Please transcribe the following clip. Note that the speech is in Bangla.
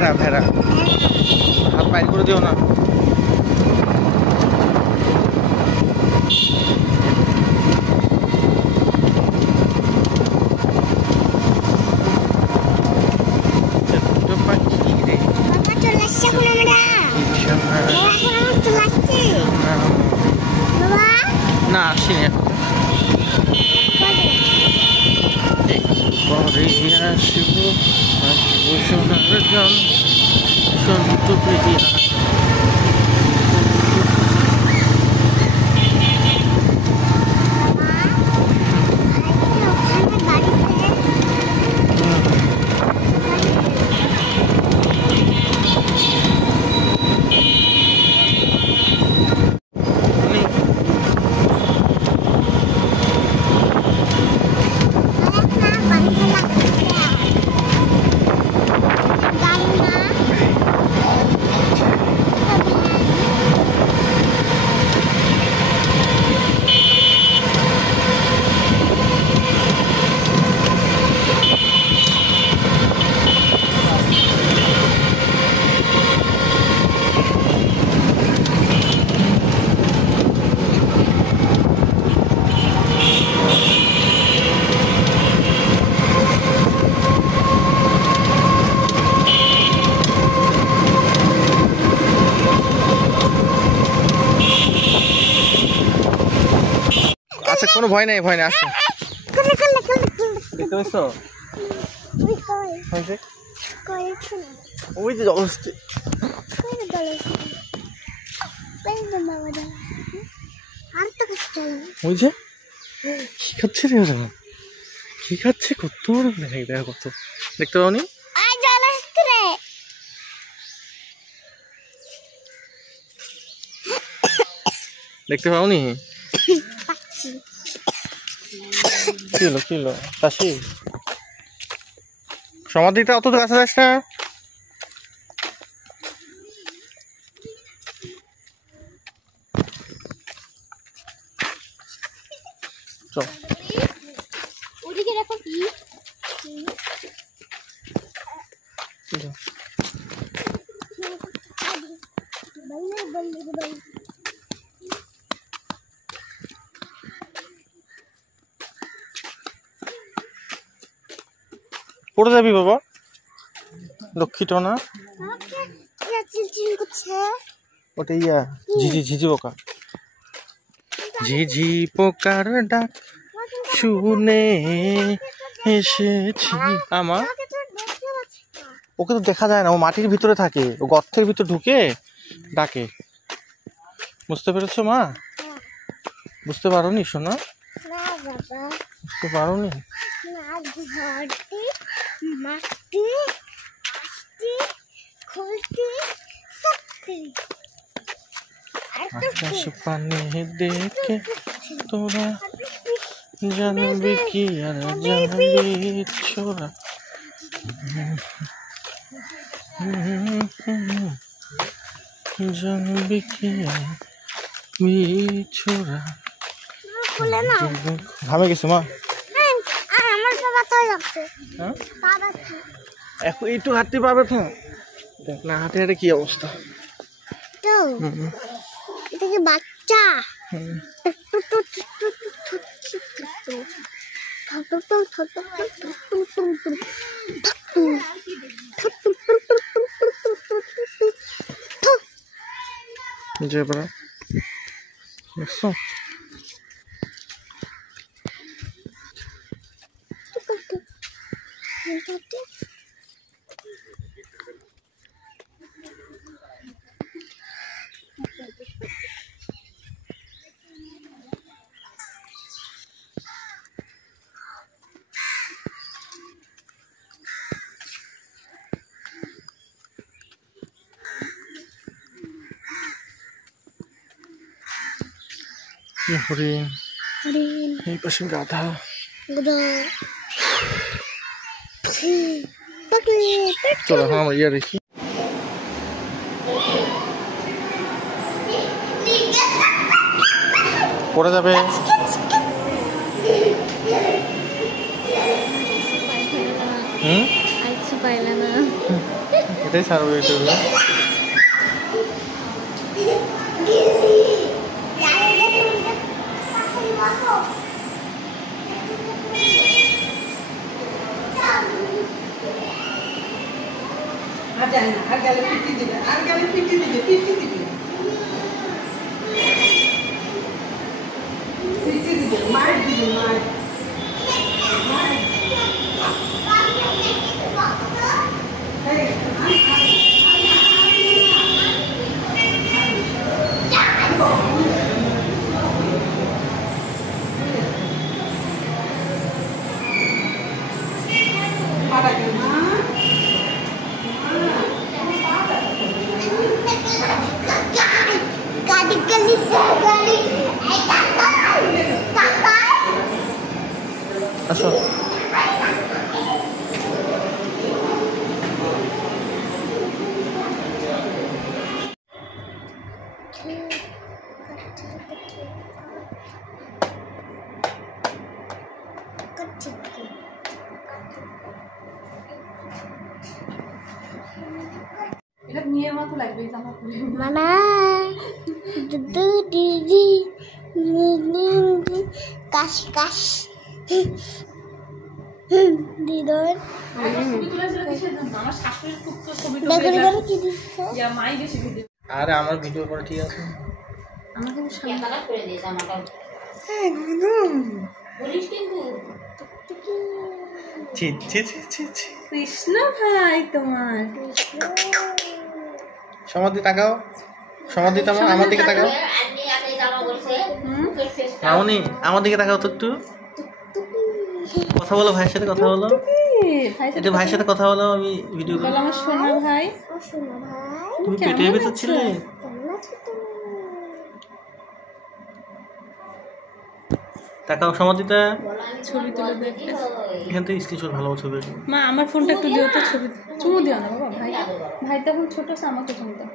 ভেড়া ভেড়া হাত বাইর করে দিও না। না আসিনি পরে আসব সোনার গান সন্ত প্রিয়া। আচ্ছা কোনো ভয় নাই আসো। ওই যে জলস্থি ওই যে কি খাচ্ছে রে ওরা, কি খাচ্ছে কত দেখা কত দেখতে পাওনি? দেখতে পাওনি? কিলো তাসি সমাধিটা অত কাছে যাস না। চল পড়ে যাবি বাবা, লক্ষ্মীটা না ওটা ইয়া ঝিঝি পোকা। ঝিঝি পোকার ডাক শুনে এসেছি আমার। ওকে তো দেখা যায় না, ও মাটির ভিতরে থাকে, ও গর্তের ভিতর ঢুকে ডাকে। বুঝতে পেরেছো মা? বুঝতে পারোনি সোনা? বুঝতে পারোনি? আকাশ পানি দেখে তোরা জানবি কি আর জানবি ছোরা, জানবি কি আর ছোরা। ঘামে গেছো মা? এখন একটু হাঁটতে পারবে তো? দেখ না হাঁটে হাঁটে কি অবস্থা। এটা কি বাচ্চা? জেব্রা দেখছো? হরিণ, এই পাশে গাধা। চলো আমার ইয়া দেখি। পড়ে যাবে। পাইলা না এটাই ছাড়বো এটা আর যায় না, আর গেলে পিটি দিবে, আর গেলে পিটি দিবে, পিটি দিবে। পিটি দিবে, মার দিবে, মার। গাড়ি গাড়ি গাড়ি কাকা আসো এটা মেয়ের মতো লাগবে এই জামা পরে। মামা দুদু দিদি কাশ কাশ দিদর ছবি তুলেছিল কিসের জন্য? আমার শাশুড়ির খুব তো ছবি দেখো তুলে দেখো কি দিচ্ছে যা মাই বেশি ভিডিও। আরে আমার ভিডিও করে ঠিক আছে আমাকে কালার করে দিয়েছে আমাকে বলিস কিন্তু ছি ছি ছি ছি ছি কৃষ্ণ ভাই তোমার সমাধি তাকাও সমাধি তাকাও আমার দিকে তাকাও আজকে আগে জামা বলছে মুখের ফেস মামনি আমার দিকে তাকাও তো একটু কথা বলো ভাইয়ের সাথে কথা বলো একটু ভাইয়ের সাথে কথা বলো আমি ভিডিও করি বল আমার সোনা ভাই শোনো ভাই তুমি পেটের ভিতর ছিলে কেমন আছো তুমি তাকাও সমাধিটা ছবি তুলে দেখতে। এখান থেকে স্ক্রিনশট ভালো ছবি মা আমার ফোনটা একটু দিও তো, ছবি চুমু দিও না বাবা, ভাই ভাই তখন ছোট আছে, আমাকে চুমু দাও।